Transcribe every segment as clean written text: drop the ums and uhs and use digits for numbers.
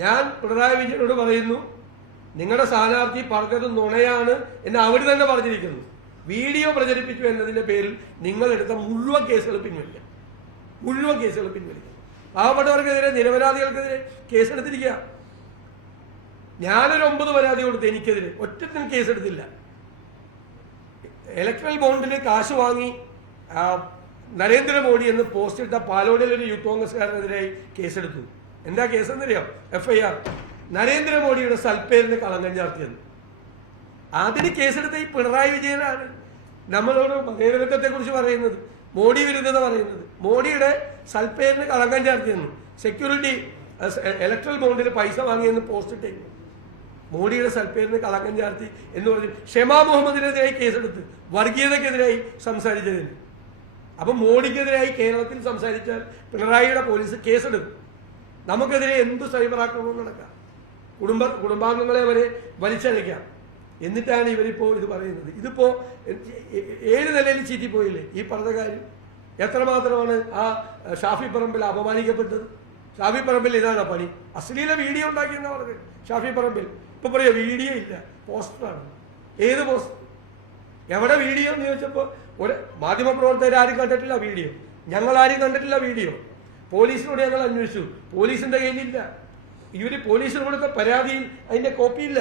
ഞാൻ പിണറായി വിജയനോട് പറയുന്നു, നിങ്ങളുടെ സ്ഥാനാർത്ഥി പറഞ്ഞത് നുണയാണ് എന്ന് അവർ തന്നെ പറഞ്ഞിരിക്കുന്നു. വീഡിയോ പ്രചരിപ്പിച്ചു എന്നതിന്റെ പേരിൽ നിങ്ങൾ എടുത്ത മുഴുവൻ കേസുകൾ പിൻവലിക്കാം. മുഴുവൻ കേസുകൾ പിൻവലിക്കാം. പാവപ്പെട്ടവർക്കെതിരെ, നിരപരാധികൾക്കെതിരെ കേസെടുത്തിരിക്കുക. ഞാനൊരു 9 പരാതി കൊടുത്തു എനിക്കെതിരെ, ഒറ്റത്തിനും കേസെടുത്തില്ല. ഇലക്ട്രൽ ബോണ്ടിന് കാശ് വാങ്ങി നരേന്ദ്രമോദി എന്ന് പോസ്റ്റ് ഇട്ട പാലോടിയിലെ ഒരു യൂത്ത് കോൺഗ്രസ്സുകാരനെതിരായി കേസെടുത്തു. എന്താ കേസെന്നറിയാം? FIR. നരേന്ദ്രമോദിയുടെ സൽപ്പേരിന് കളങ്കം ചാർത്തിയെന്ന്. അതിന് കേസെടുത്ത ഈ പിണറായി വിജയനാണ് നമ്മളോട് മതേതരത്വത്തെ കുറിച്ച് പറയുന്നത്, മോഡി വിരുദ്ധത പറയുന്നത്. മോഡിയുടെ സൽപ്പേരിന് കളങ്കം ചാർത്തിയെന്ന്, സെക്യൂരിറ്റി ഇലക്ട്രൽ ബോണ്ടിൽ പൈസ വാങ്ങിയെന്ന് പോസ്റ്റ് ഇട്ടേക്കുന്നു. മോഡിയുടെ സൽപ്പേരിന് കളങ്കം ചാർത്തി എന്ന് പറഞ്ഞ് ഷെമാ മുഹമ്മദിനെതിരായി കേസെടുത്ത്, വർഗീയതക്കെതിരായി സംസാരിച്ചതിന്. അപ്പം മോഡിക്കെതിരായി കേരളത്തിൽ സംസാരിച്ചാൽ പിണറായിയുടെ പോലീസ് കേസെടുക്കും. നമുക്കെതിരെ എന്ത് സൈബർ ആക്രമണം നടക്കാം, കുടുംബാംഗങ്ങളെ വരെ വലിച്ചഴിക്കാം. എന്നിട്ടാണ് ഇവരിപ്പോ ഇത് പറയുന്നത്. ഇതിപ്പോ 7 നിലയിൽ ചീറ്റിപ്പോയില്ലേ ഈ പറഞ്ഞ കാര്യം? എത്രമാത്രമാണ് ആ ഷാഫി പറമ്പിൽ അപമാനിക്കപ്പെട്ടത്? ഷാഫി പറമ്പിൽ ഇതാണ് പണി. അശ്ലീല വീഡിയോ ഉണ്ടാക്കിയെന്നാ പറഞ്ഞത് ഷാഫി പറമ്പിൽ. ഇപ്പൊ പറയാ വീഡിയോ ഇല്ല, പോസ്റ്ററാണ്. ഏത് പോസ്റ്റർ? എവിടെ വീഡിയോ എന്ന് ചോദിച്ചപ്പോ ഒരു മാധ്യമപ്രവർത്തകർ ആരും കണ്ടിട്ടില്ല വീഡിയോ. ഞങ്ങൾ ആരും കണ്ടിട്ടില്ല വീഡിയോ. പോലീസിനോട് ഞങ്ങൾ അന്വേഷിച്ചു, പോലീസിന്റെ കയ്യിലില്ല. ഇവര് പോലീസിന് കൊടുത്ത പരാതിയിൽ അതിന്റെ കോപ്പിയില്ല.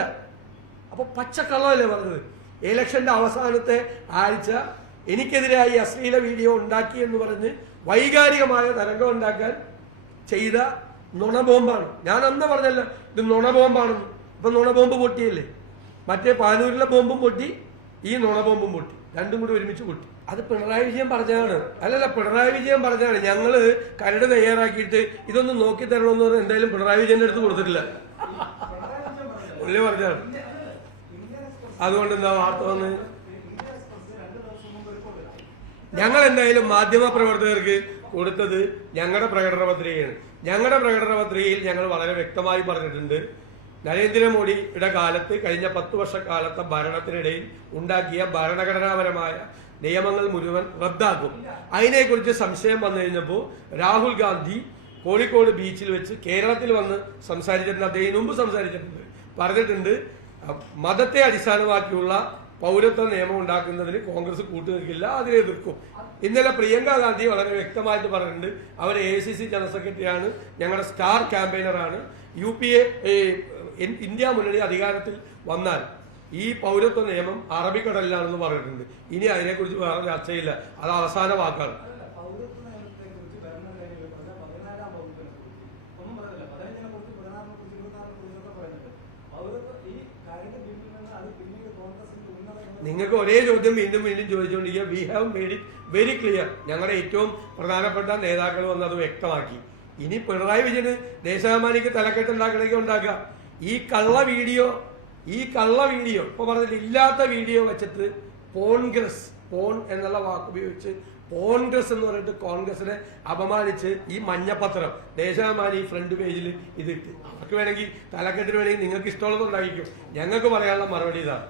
അപ്പൊ പച്ചക്കള്ളമല്ലേ പറഞ്ഞത്? ഇലക്ഷന്റെ അവസാനത്തെ ആഴ്ച എനിക്കെതിരായി അശ്ലീല വീഡിയോ ഉണ്ടാക്കി എന്ന് പറഞ്ഞ് വൈകാരികമായ തരംഗം ഉണ്ടാക്കാൻ ചെയ്ത നുണബോംബാണ്. ഞാൻ അന്ന് പറഞ്ഞല്ലോ ഇത് നുണബോംബാണെന്ന്. ഇപ്പൊ നുണബോംബ് പൊട്ടിയല്ലേ? മറ്റേ പാനൂരിലെ ബോംബും പൊട്ടി, ഈ നുണബോംബും പൊട്ടി, രണ്ടും കൂടി ഒരുമിച്ച് പൊട്ടി. അത് പിണറായി വിജയൻ പറഞ്ഞതാണ്. അല്ലല്ല, പിണറായി വിജയൻ പറഞ്ഞതാണ്. ഞങ്ങള് കരട് തയ്യാറാക്കിയിട്ട് ഇതൊന്നും നോക്കി തരണമെന്ന് പറഞ്ഞാൽ എന്തായാലും പിണറായി വിജയന്റെ അടുത്ത് കൊടുത്തിട്ടില്ല. പുള്ളി പറഞ്ഞാണ്. അതുകൊണ്ട് എന്താ വാർത്ത വന്ന്? ഞങ്ങൾ എന്തായാലും മാധ്യമ പ്രവർത്തകർക്ക് കൊടുത്തത് ഞങ്ങളുടെ പ്രകടന പത്രികയാണ്. ഞങ്ങളുടെ പ്രകടന പത്രികയിൽ ഞങ്ങൾ വളരെ വ്യക്തമായി പറഞ്ഞിട്ടുണ്ട്, നരേന്ദ്രമോദിയുടെ കാലത്ത്, കഴിഞ്ഞ 10 വർഷക്കാലത്തെ ഭരണത്തിനിടയിൽ ഉണ്ടാക്കിയ ഭരണഘടനാപരമായ നിയമങ്ങൾ മുഴുവൻ റദ്ദാക്കും. അതിനെക്കുറിച്ച് സംശയം വന്നു കഴിഞ്ഞപ്പോൾ രാഹുൽ ഗാന്ധി കോഴിക്കോട് ബീച്ചിൽ വെച്ച് കേരളത്തിൽ വന്ന് സംസാരിച്ചിട്ടുണ്ട്. അദ്ദേഹം മുമ്പ് സംസാരിച്ചിട്ടുണ്ട്, പറഞ്ഞിട്ടുണ്ട് മതത്തെ അടിസ്ഥാനമാക്കിയുള്ള പൗരത്വ നിയമം ഉണ്ടാക്കുന്നതിന് കോൺഗ്രസ് കൂട്ടുനിൽക്കില്ല, അതിനെ എതിർക്കും. ഇന്നലെ പ്രിയങ്ക ഗാന്ധി വളരെ വ്യക്തമായിട്ട് പറഞ്ഞിട്ടുണ്ട്, അവർ AICC ജനറൽ സെക്രട്ടറിയാണ്, ഞങ്ങളുടെ സ്റ്റാർ ക്യാമ്പയിനറാണ്. UPA ഇന്ത്യ മുന്നണി അധികാരത്തിൽ വന്നാൽ ഈ പൗരത്വ നിയമം അറബിക്കടലിലാണെന്ന് പറഞ്ഞിട്ടുണ്ട്. ഇനി അതിനെക്കുറിച്ച് വേറെ ചർച്ചയില്ല, അത് അവസാന വാക്കാണ്. നിങ്ങൾക്ക് ഒരേ ചോദ്യം വീണ്ടും വീണ്ടും ചോദിച്ചുകൊണ്ടിരിക്കുക. We have made it very clear. ഞങ്ങളുടെ ഏറ്റവും പ്രധാനപ്പെട്ട നേതാക്കൾ വന്ന് അത് വ്യക്തമാക്കി. ഇനി പിണറായി വിജയന് ദേശാഭിമാനിക്ക് തലക്കെട്ടുണ്ടാക്കണമെങ്കിൽ ഉണ്ടാക്കുക. ഈ കള്ള വീഡിയോ ഇപ്പൊ പറഞ്ഞിട്ട് ഇല്ലാത്ത വീഡിയോ വെച്ചിട്ട് പോൺ എന്നുള്ള വാക്ക് ഉപയോഗിച്ച് കോൺഗ്രസ് എന്ന് പറഞ്ഞിട്ട് കോൺഗ്രസിനെ അപമാനിച്ച് ഈ മഞ്ഞപ്പത്രം ദേശാഭിമാനി ഫ്രണ്ട് പേജിൽ ഇതിട്ട് അവർക്ക് വേണമെങ്കിൽ തലക്കെട്ടിന് വേണമെങ്കിൽ നിങ്ങൾക്ക് ഇഷ്ടമുള്ളത് ഉണ്ടായിരിക്കും. ഞങ്ങൾക്ക് പറയാനുള്ള മറുപടി ഇതാണ്.